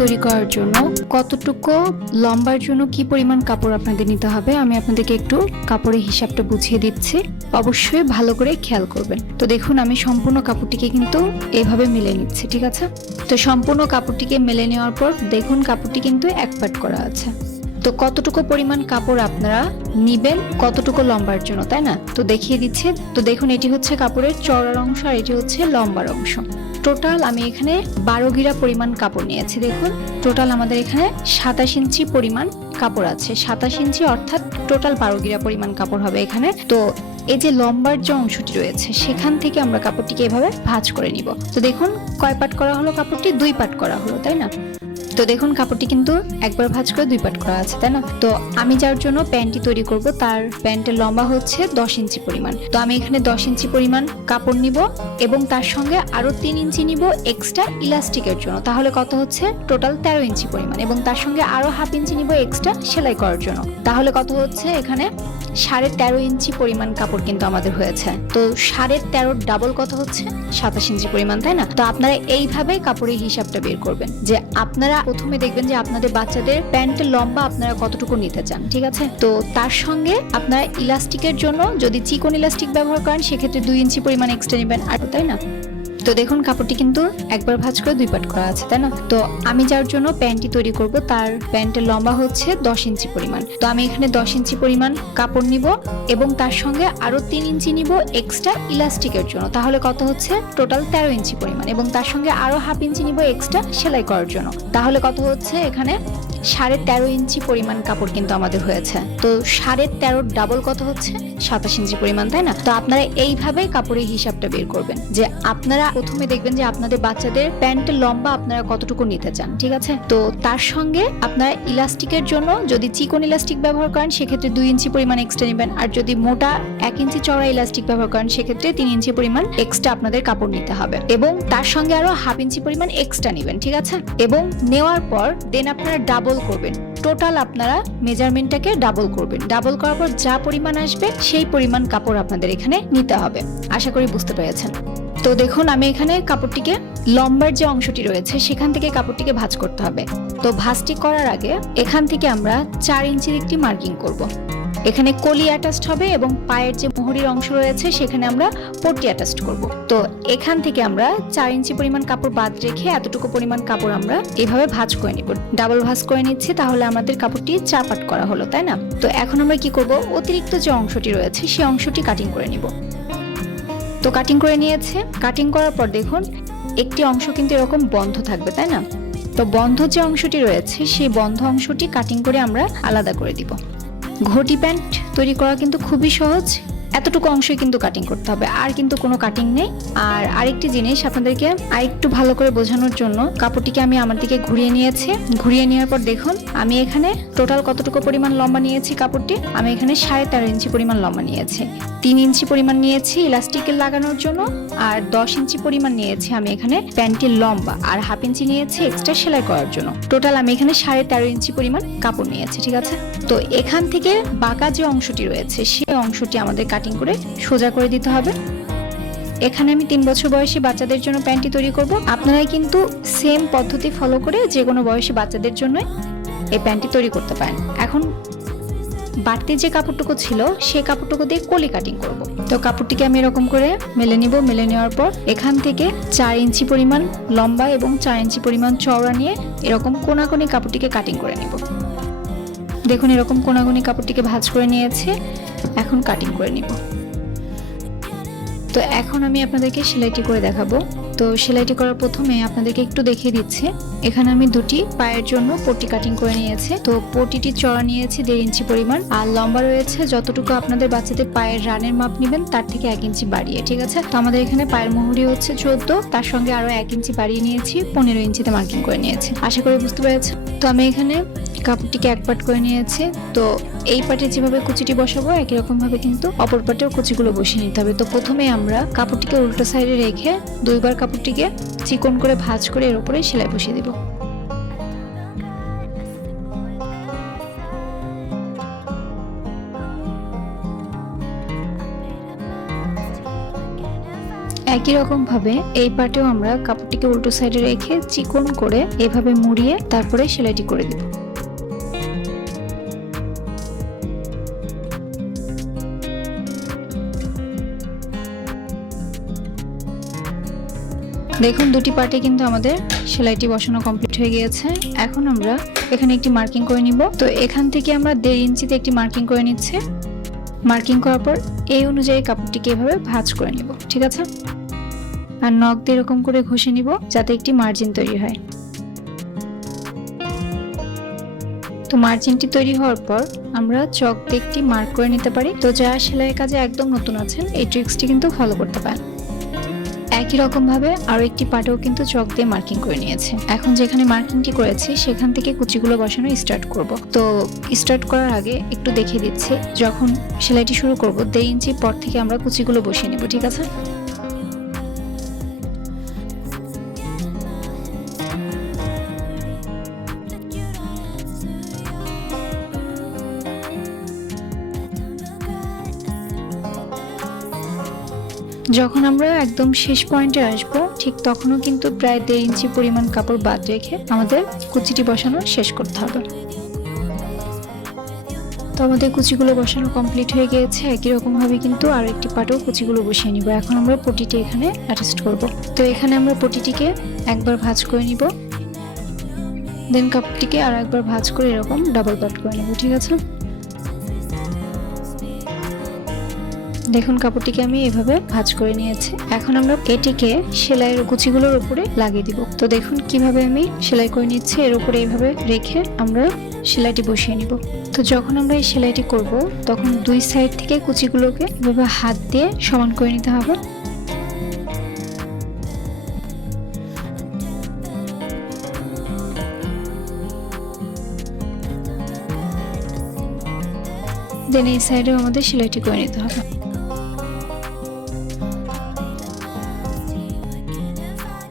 তৈরি করার জন্য, কতটুকু লম্বার জন্য কি পরিমাণ কাপড় আপনাদের নিতে হবে, আমি আপনাদেরকে একটু কাপড়ের হিসাবটা বুঝিয়ে দিচ্ছি। অবশ্যই ভালো করে খেয়াল করবেন। তো দেখুন, আমি সম্পূর্ণ কাপড়টিকে কিন্তু এভাবে মিলে নিচ্ছি, ঠিক আছে? তো সম্পূর্ণ কাপড়টিকে মেলে নেওয়ার পর দেখুন, কাপড়টি কিন্তু এক পাট করা আছে। তো কতটুকু পরিমাণ কাপড় আপনারা নিবেন, কতটুকু লম্বার জন্য, তাই না? তো দেখিয়ে দিচ্ছে। তো দেখুন, এটি হচ্ছে কাপড়ের চড়ার অংশ আর এটি হচ্ছে লম্বার অংশ। টোটাল আমি এখানে বারো গিরা পরিমাণ কাপড় নিয়েছি, দেখুন। টোটাল আমাদের এখানে সাতাশ ইঞ্চি পরিমাণ কাপড় আছে। সাতাশ ইঞ্চি অর্থাৎ টোটাল বারো গিরা পরিমাণ কাপড় হবে এখানে। তো এই যে লম্বার যে অংশটি রয়েছে, সেখান থেকে আমরা কাপড়টিকে এভাবে ভাঁজ করে নিব। তো দেখুন, কয় পাট করা হলো কাপড়টি? দুই পাট করা হলো, তাই না? তো দেখুন, কাপড়টি কিন্তু একবার ভাঁজ করে দুই পাট করা আছে, তাই না? তো আমি যার জন্য প্যান্টটি তৈরি করব, তার প্যান্টের লম্বা হচ্ছে দশ ইঞ্চি পরিমাণ। তো আমি এখানে দশ ইঞ্চি পরিমাণ কাপড় নিব এবং তার সঙ্গে আরও তিন ইঞ্চি নিব এক্সট্রা ইলাস্টিকের জন্য। তাহলে কত হচ্ছে? টোটাল তেরো ইঞ্চি পরিমাণ এবং তার সঙ্গে আরও হাফ ইঞ্চি নিব এক্সট্রা সেলাই করার জন্য। তাহলে কত হচ্ছে? এখানে সাড়ে তেরো ইঞ্চি পরিমাণ কাপড় কিন্তু আমাদের হয়েছে। তো সাড়ে তেরো ডাবল কত হচ্ছে? সাতাশ ইঞ্চি পরিমাণ, তাই না? তো আপনারা এইভাবে কাপড়ের হিসাবটা বের করবেন যে আপনারা প্রথমে দেখবেন যে আপনাদের বাচ্চাদের প্যান্ট লম্বা আপনারা কতটুকু নিতে চান, ঠিক আছে? তো তার সঙ্গে আপনারা ইলাস্টিকের জন্য যদি চিকন ইলাস্টিক ব্যবহার করেন, সেক্ষেত্রে দুই ইঞ্চি পরিমাণ এক্সট্রা নেবেন। আর তাই না? তো দেখুন, কাপড়টি কিন্তু একবার ভাঁজ করে দুই পাট করা আছে, তাই না? তো আমি যার জন্য প্যান্টটি তৈরি করব, তার প্যান্টের লম্বা হচ্ছে দশ ইঞ্চি পরিমাণ। তো আমি এখানে দশ ইঞ্চি পরিমাণ কাপড় নিব এবং তার সঙ্গে আরও তিন ইঞ্চি নিব এক্সট্রা ইলাস্টিকের জন্য। তাহলে কত হচ্ছে? টোটাল তেরো ইঞ্চি পরিমাণ এবং তার সঙ্গে আরও হাফ ইঞ্চি নিব এক্সট্রা সেলাই করার জন্য। তাহলে কত হচ্ছে এখানে? সাড়ে তেরো ইঞ্চি পরিমাণ কাপড় কিন্তু আমাদের হয়েছে। তো সাড়ে তেরো ডাবল কত হচ্ছে? সাতাশ ইঞ্চি পরিমাণ, তাই না? তো আপনারা এইভাবে কাপড়ের হিসাবটা বের করবেন। যে আপনারা প্রথমে দেখবেন যে আপনাদের বাচ্চাদের প্যান্টের লম্বা আপনারা কতটুকু নিতে চান, ঠিক আছে? তো তার সঙ্গে আপনারা ইলাস্টিকের জন্য যদি চিকন ইলাস্টিক ব্যবহার করেন, সেক্ষেত্রে দুই ইঞ্চি পরিমাণ এক্সট্রা নেবেন। আর যদি মোটা এক ইঞ্চি চড়া ইলাস্টিক ব্যবহার করেন, সেক্ষেত্রে তিন ইঞ্চি পরিমাণ এক্সট্রা আপনাদের কাপড় নিতে হবে। এবং তার সঙ্গে আরও হাফ ইঞ্চি পরিমাণ এক্সট্রা নেবেন, ঠিক আছে? এবং নেওয়ার পর দেন আপনারা ডাবল করবেন। টোটাল আপনারা মেজারমেন্টটাকে ডাবল করবেন। ডাবল করার পর যা পরিমাণ আসবে, সেই পরিমাণ কাপড় আপনাদের এখানে নিতে হবে। আশা করি বুঝতে পেরেছেন। তো দেখুন, আমি এখানে কাপড়টিকে, লম্বার যে অংশটি রয়েছে, সেখান থেকে কাপড়টিকে ভাঁজ করতে হবে। তো ভাঁজটি করার আগে এখান থেকে আমরা চার ইঞ্চির একটি মার্কিং করব। এখানে কলি অ্যাটাচড হবে এবং পায়ের যে মোহরির অংশ রয়েছে, সেখানে আমরা পট্টি অ্যাটাচড করব। তো এখান থেকে আমরা চার ইঞ্চি পরিমাণ কাপড় বাদ রেখে এতটুকু পরিমাণ কাপড় আমরা এভাবে ভাঁজ করে নিব। ডাবল ভাঁজ করে নিচ্ছি, তাহলে আমাদের কাপড়টি চাপাট করা হলো, তাই না? তো এখন আমরা কি করব? অতিরিক্ত যে অংশটি রয়েছে, সেই অংশটি কাটিং করে নিব। তো কাটিং করে নিয়েছে। কাটিং করার পর দেখুন, একটি অংশ কিন্তু এরকম বন্ধ থাকবে, তাই না? তো বন্ধ যে অংশটি রয়েছে, সেই বন্ধ অংশটি কাটিং করে আমরা আলাদা করে দিব। ঘটি প্যান্ট তৈরি করা কিন্তু খুবই সহজ। এতটুকু অংশই কিন্তু কাটিং করতে হবে। আর কিন্তু কোনো কাটিং নেই। আর আরেকটি জিনিস আপনাদেরকে আরেকটু ভালো করে বোঝানোর জন্য, কাপড়টিকে আমি আমার দিকে ঘুরিয়ে নিয়েছি। ঘুরিয়ে নেওয়ার পর দেখুন, আমি এখানে টোটাল কতটুকু পরিমাণ লম্বা নিয়েছি কাপড়টি? আমি এখানে সাড়ে তেরো ইঞ্চি পরিমাণ লম্বা নিয়েছি। তিন ইঞ্চি পরিমাণ নিয়েছি ইলাস্টিকে লাগানোর জন্য, আর দশ ইঞ্চি পরিমাণ নিয়েছি আমি এখানে প্যান্টের লম্বা, আর হাফ ইঞ্চি নিয়েছি এক্সট্রা সেলাই করার জন্য। টোটাল আমি এখানে সাড়ে তেরো ইঞ্চি পরিমাণ কাপড় নিয়েছি, ঠিক আছে? তো এখান থেকে বাঁকা যে অংশটি রয়েছে, সেই অংশটি আমাদের কাটিং করে সোজা করে দিতে হবে। এখানে আমি তিন বছর বয়সী বাচ্চাদের জন্য প্যান্টটি তৈরি করব। আপনারাই কিন্তু সেম পদ্ধতি ফলো করে যে কোনো বয়সী বাচ্চাদের জন্য এই প্যান্টটি তৈরি করতে পারেন। এখন বাড়তি যে কাপড়টুকু ছিল সেই কাপড়টুকু দিয়ে কলি কাটিং করব। তো কাপড়টিকে আমি এরকম করে মেলে নিব। মেলে নেওয়ার পর এখান থেকে চার ইঞ্চি পরিমাণ লম্বা এবং চার ইঞ্চি পরিমাণ চওড়া নিয়ে এরকম কোনাকুনি কাপড়টিকে কাটিং করে নিব। দেখুন, এরকম কোনাকুনি কাপড়টিকে ভাঁজ করে নিয়েছে। এখন কাটিং করে নিব। তো এখন আমি আপনাদেরকে সেলাইটি করে দেখাবো। তো সেলাইটি করার প্রথমে আপনাদেরকে একটু দেখিয়ে দিচ্ছে। এখানে আমি দুটি পায়ের জন্য পটি কাটিং করে নিয়েছি। তো পটিটি চড়া নিয়েছি দেড় ইঞ্চি পরিমাণ। আর লম্বা রয়েছে, যতটুকু আপনাদের বাচ্চাদের পায়ের রানের মাপ নেবেন, তার থেকে এক ইঞ্চি বাড়িয়ে, ঠিক আছে? তো আমাদের এখানে পায়ের মুহুরি হচ্ছে চোদ্দ, তার সঙ্গে আরও এক ইঞ্চি বাড়িয়ে নিয়েছি, পনেরো ইঞ্চিতে মার্কিং করে নিয়েছি। আশা করি বুঝতে পেরেছে তো আমি এখানে কাপড়টিকে এক পাট করে নিয়েছে। তো এই পাটে যেভাবে কুচিটি বসাবো, একই রকম ভাবে কিন্তু অপর পাটেও কুচিগুলো বসিয়ে নিতে হবে। তো প্রথমে আমরা কাপড়টিকে উল্টো সাইডে রেখে দুইবার কাপড়টিকে চিকন করে ভাঁজ করে এর উপরে সেলাই বসিয়ে দিব। একই রকম ভাবে এই পাটেও আমরা কাপড়টিকে উল্টো সাইডে রেখে চিকন করে এভাবে মুড়িয়ে তারপরে সেলাইটি করে দিব। দেখুন, দুটি পার্টে কিন্তু আমাদের সেলাইটি বসানো কমপ্লিট হয়ে গিয়েছে। এখন আমরা এখানে একটি মার্কিং করে নিব। তো এখান থেকে আমরা দেড় ইঞ্চিতে একটি মার্কিং করে নিচ্ছে। মার্কিং করার পর এই অনুযায়ী কাপড়টিকে এভাবে ভাঁজ করে নিব, ঠিক আছে? আর নখ দিয়ে এরকম করে ঘষে নিব, যাতে একটি মার্জিন তৈরি হয়। তো মার্জিনটি তৈরি হওয়ার পর আমরা চক দিয়ে একটি মার্ক করে নিতে পারি। তো যারা সেলাইয়ের কাজে একদম নতুন আছেন, এই ট্রিক্সটি কিন্তু ফলো করতে পারেন। একই রকম ভাবে আরও একটি পাটেও কিন্তু চক দিয়ে মার্কিং করে নিয়েছে। এখন যেখানে মার্কিংটি করেছি, সেখান থেকে কুচিগুলো বসানো স্টার্ট করব। তো স্টার্ট করার আগে একটু দেখিয়ে দিচ্ছি, যখন সেলাইটি শুরু করব, দেড় ইঞ্চি পর থেকে আমরা কুচিগুলো বসিয়ে নেব, ঠিক আছে? যখন আমরা একদম শেষ পয়েন্টে আসব, ঠিক তখনও কিন্তু প্রায় দেড় ইঞ্চি পরিমাণ কাপড় বাদ রেখে আমাদের কুচিটি বসানো শেষ করতে হবে। তো আমাদের কুচিগুলো বসানো কমপ্লিট হয়ে গিয়েছে। একই রকমভাবে কিন্তু আর একটি পাটেও কুচিগুলো বসিয়ে নিব। এখন আমরা পটিটি এখানে অ্যাটাস্ট করব। তো এখানে আমরা পটিটিকে একবার ভাঁজ করে নিব। দেন কাপটিকে আর একবার ভাঁজ করে এরকম ডাবল পাট করে নেব। ঠিক আছে? দেখুন কাপড়টিকে আমি এভাবে ভাঁজ করে নিয়েছি। এখন আমরা এটিকে সেলাইয়ের কুচিগুলোর উপরে লাগিয়ে দিব। তো দেখুন কীভাবে আমি সেলাই করে নিচ্ছি। এর উপরে এইভাবে রেখে আমরা সেলাইটি বসিয়ে নিব। তো যখন আমরা এই সেলাইটি করব, তখন দুই সাইড থেকে কুচিগুলোকে এভাবে হাত দিয়ে সমান করে নিতে হবে। দেন এই সাইডেও আমাদের সেলাইটি করে নিতে হবে।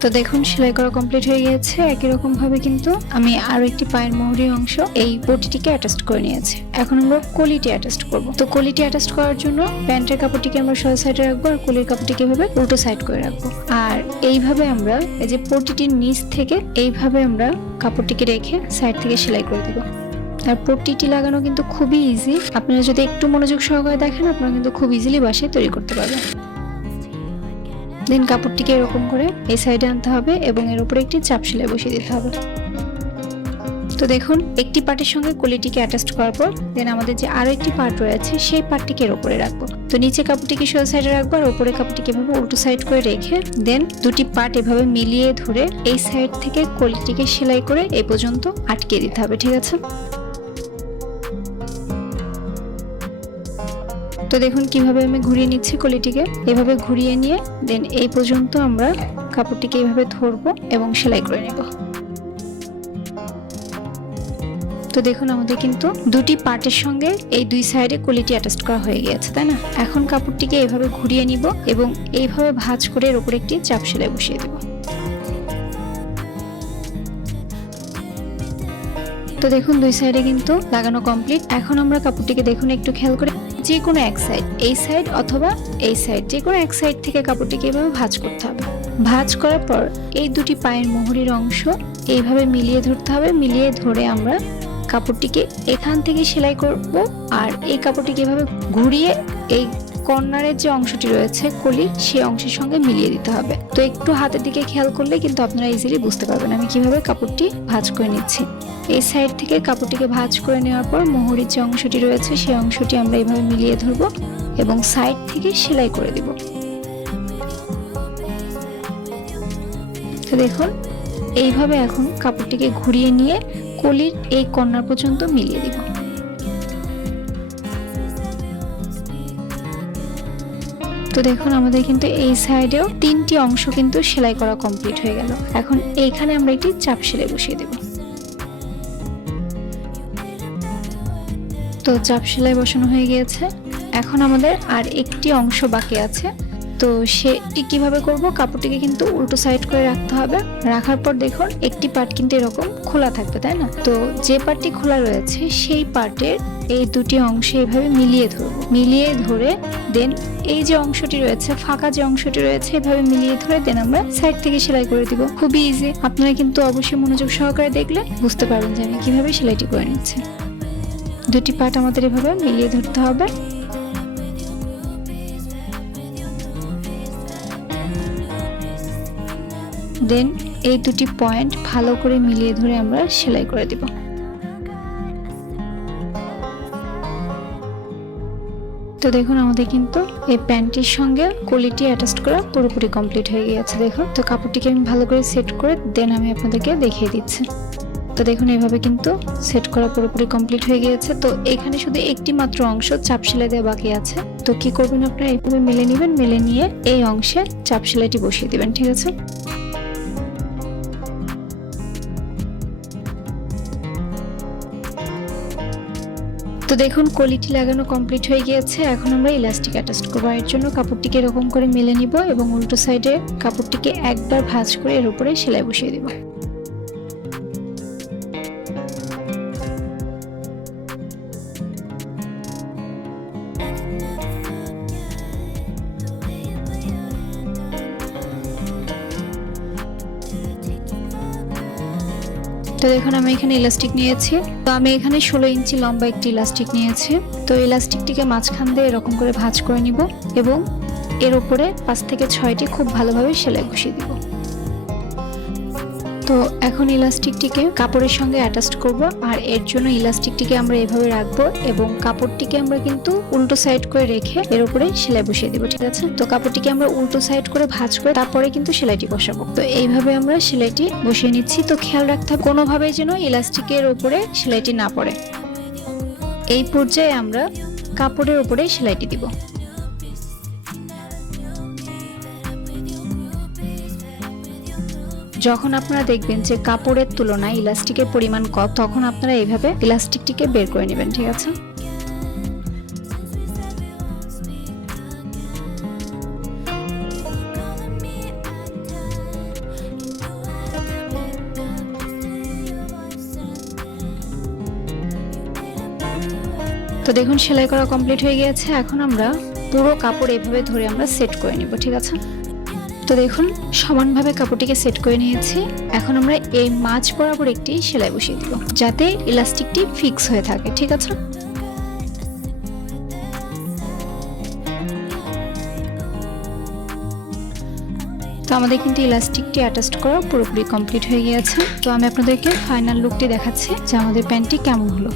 তো দেখুন, সেলাই করা কমপ্লিট হয়ে গিয়েছে। একই রকম ভাবে কিন্তু আমি আরও একটি পায়ের মোহরি অংশ এই পটিটিকে অ্যাটাস্ট করে নিয়েছি। এখন আমরা কলিটি অ্যাটাস্ট করব। তো কলিটি অ্যাটাস্ট করার জন্য প্যান্টের কাপড়টিকে আমরা সোজা সাইডে রাখব আর কলির কাপড়টিকে এভাবে উল্টো সাইড করে রাখব। আর এইভাবে আমরা এই যে পটিটির নিচ থেকে এইভাবে আমরা কাপড়টিকে রেখে সাইড থেকে সেলাই করে দিব। আর পট্টিটি লাগানো কিন্তু খুবই ইজি আপনারা যদি একটু মনোযোগ সহকারে দেখেন, আপনারা কিন্তু খুব ইজিলি বাসায় তৈরি করতে পারবেন। দেন কাপড়টিকে এরকম করে এই সাইডে আনতে হবে এবং এর উপরে একটি চাপ সেলাই বসিয়ে দিতে হবে। তো দেখুন, একটি পার্টের সঙ্গে কলিটিকে অ্যাটাচ করার পর দেন আমাদের যে আরও একটি পার্ট রয়েছে, সেই পার্টটিকে এর উপরে রাখব। তো নিচে কাপড়টিকে সোজা সাইডে রাখব আর উপরে কাপড়টিকে এভাবে উল্টো সাইড করে রেখে দেন দুটি পার্ট এভাবে মিলিয়ে ধরে এই সাইড থেকে কলিটিকে সেলাই করে এই পর্যন্ত আটকে দিতে হবে, ঠিক আছে? তো দেখুন কীভাবে আমি ঘুরিয়ে নিচ্ছি কলিটিকে। এভাবে ঘুরিয়ে নিয়ে, দেন এই পর্যন্ত আমরা কাপড়টিকে এইভাবে ধরবো এবং সেলাই করে নেব। তো দেখুন আমাদের কিন্তু দুটি পার্টের সঙ্গে এই দুই সাইডে কলিটি অ্যাটাচ করা হয়ে গিয়েছে, তাই না? এখন কাপড়টিকে এইভাবে ঘুরিয়ে নিব এবং এইভাবে ভাঁজ করে এর উপরে একটি চাপ সেলাই বসিয়ে দেব। তো দেখুন দুই সাইডে কিন্তু লাগানো কমপ্লিট এখন আমরা কাপড়টিকে দেখুন একটু খেয়াল করে যে কোনো এক সাইড এই সাইড অথবা এই সাইড যে কোনো এক সাইড থেকে কাপড়টিকে এভাবে ভাঁজ করতে হবে। ভাঁজ করার পর এই দুটি পায়ের মোহরির অংশ এইভাবে মিলিয়ে ধরতে হবে, মিলিয়ে ধরে আমরা কাপড়টিকে এখান থেকে সেলাই করব আর এই কাপড়টিকে এভাবে ঘুরিয়ে এই কর্নারের যে অংশটি রয়েছে কলির সেই অংশের সঙ্গে মিলিয়ে দিতে হবে। তো একটু হাতের দিকে খেয়াল করলে কিন্তু আপনারা ইজিলি বুঝতে পারবেন আমি কীভাবে কাপড়টি ভাঁজ করে নিচ্ছি। এই সাইড থেকে কাপড়টিকে ভাঁজ করে নেওয়ার পর মোহরির যে অংশটি রয়েছে, সেই অংশটি আমরা এইভাবে মিলিয়ে ধরব এবং সাইড থেকে সেলাই করে দিব। তো দেখুন, এইভাবে এখন কাপড়টিকে ঘুরিয়ে নিয়ে কলির এই কর্নার পর্যন্ত মিলিয়ে দিব। তো দেখুন, আমাদের কিন্তু এই সাইডেও তিনটি অংশ কিন্তু সেলাই করা কমপ্লিট হয়ে গেল। এখন এইখানে আমরা একটি চাপ সেলাই বসিয়ে দেব। তো চাপ সেলাই বসানো হয়ে গিয়েছে। এখন আমাদের আর একটি অংশ বাকি আছে। তো সেটি কীভাবে করব? কাপড়টিকে কিন্তু উল্টো সাইড করে রাখতে হবে। রাখার পর দেখুন, একটি পার্ট কিন্তু এরকম খোলা থাকবে, তাই না? তো যে পার্টটি খোলা রয়েছে, সেই পার্টের এই দুটি অংশে এভাবে মিলিয়ে ধরবো মিলিয়ে ধরে দেন। এই যে অংশটি রয়েছে, ফাঁকা যে অংশটি রয়েছে, এভাবে মিলিয়ে ধরে দেন আমরা সাইড থেকে সেলাই করে দিব। খুবই ইজি আপনারা কিন্তু অবশ্যই মনোযোগ সহকারে দেখলে বুঝতে পারবেন যে আমি কীভাবে সেলাইটি করে নিচ্ছি। দুটি পার্ট আমাদের এভাবে মিলিয়ে ধরতে হবে। দেন এই দুটি পয়েন্ট ভালো করে মিলিয়ে ধরে আমরা সেলাই করে দিব। তো দেখুন, আমাদের কিন্তু এই প্যান্টটির সঙ্গে কোয়ালিটি অ্যাটাচ করা পুরোপুরি কমপ্লিট হয়ে গিয়েছে, দেখুন। তো কাপড়টিকে আমি ভালো করে সেট করে দেন আমি আপনাদেরকে দেখিয়ে দিচ্ছি। তো দেখুন, এভাবে কিন্তু সেট করা পুরোপুরি কমপ্লিট হয়ে গিয়েছে। তো এখানে শুধু একটি মাত্র অংশ চাপ সেলাই দেওয়া বাকি আছে। তো কি করবেন আপনারা? এইভাবে মেলে নেবেন, মেলে নিয়ে এই অংশে চাপ সেলাইটি বসিয়ে দিবেন, ঠিক আছে? তো দেখুন কলিটি লাগানো কমপ্লিট হয়ে গিয়েছে। এখন আমরা ইলাস্টিক অ্যাটাচ করব এর জন্য কাপড়টিকে এরকম করে মেলে নিব এবং উল্টো সাইডে কাপড়টিকে একবার ভাঁজ করে এর উপরে সেলাই বসিয়ে দিব। দেখুন আমি এখানে ইলাস্টিক নিয়েছি। তো আমি এখানে ষোলো ইঞ্চি লম্বা একটি ইলাস্টিক নিয়েছি। তো ইলাস্টিকটিকে মাঝখান দিয়ে এরকম করে ভাঁজ করে নিব এবং এর উপরে পাঁচ থেকে ছয়টি খুব ভালোভাবে সেলাই ঘুষিয়ে দিব। তো এখন ইলাস্টিকটিকে কাপড়ের সঙ্গে অ্যাটাচ করব আর এর জন্য ইলাস্টিকটিকে আমরা এভাবে রাখব এবং কাপড়টিকে আমরা কিন্তু উল্টো সাইড করে রেখে এর উপরে সেলাই বসিয়ে দিব, ঠিক আছে? তো কাপড়টিকে আমরা উল্টো সাইড করে ভাঁজ করে তারপরে কিন্তু সেলাইটি বসাবো। তো এইভাবে আমরা সেলাইটি বসিয়ে নিচ্ছি। তো খেয়াল রাখতে হবে কোনোভাবে যেন ইলাস্টিকের উপরে সেলাইটি না পড়ে। এই পর্যায়ে আমরা কাপড়ের উপরে সেলাইটি দিব। যখন আপনারা দেখবেন যে কাপড়ের তুলনায় ইলাস্টিকের পরিমাণ কম, তখন আপনারা এইভাবে ইলাস্টিকটিকে বের করে নেবেন, ঠিক আছে? তো দেখুন, সেলাই করা কমপ্লিট হয়ে গিয়েছে। এখন আমরা পুরো কাপড় এভাবে ধরে আমরা সেট করে নিব, ঠিক আছে? তো দেখুন, সমানভাবে কাপড়টিকে সেট করে নিয়েছি। এখন আমরা এই মাছ বরাবর একটি সেলাই বসিয়ে দিব, যাতে ইলাস্টিকটি ফিক্স হয়ে থাকে, ঠিক আছে? তো আমাদের কিন্তু ইলাস্টিকটি অ্যাটাচ করা পুরোপুরি কমপ্লিট হয়ে গিয়েছে। তো আমি আপনাদেরকে ফাইনাল লুকটি দেখাচ্ছি, যে আমাদের প্যান্টটি কেমন হলো।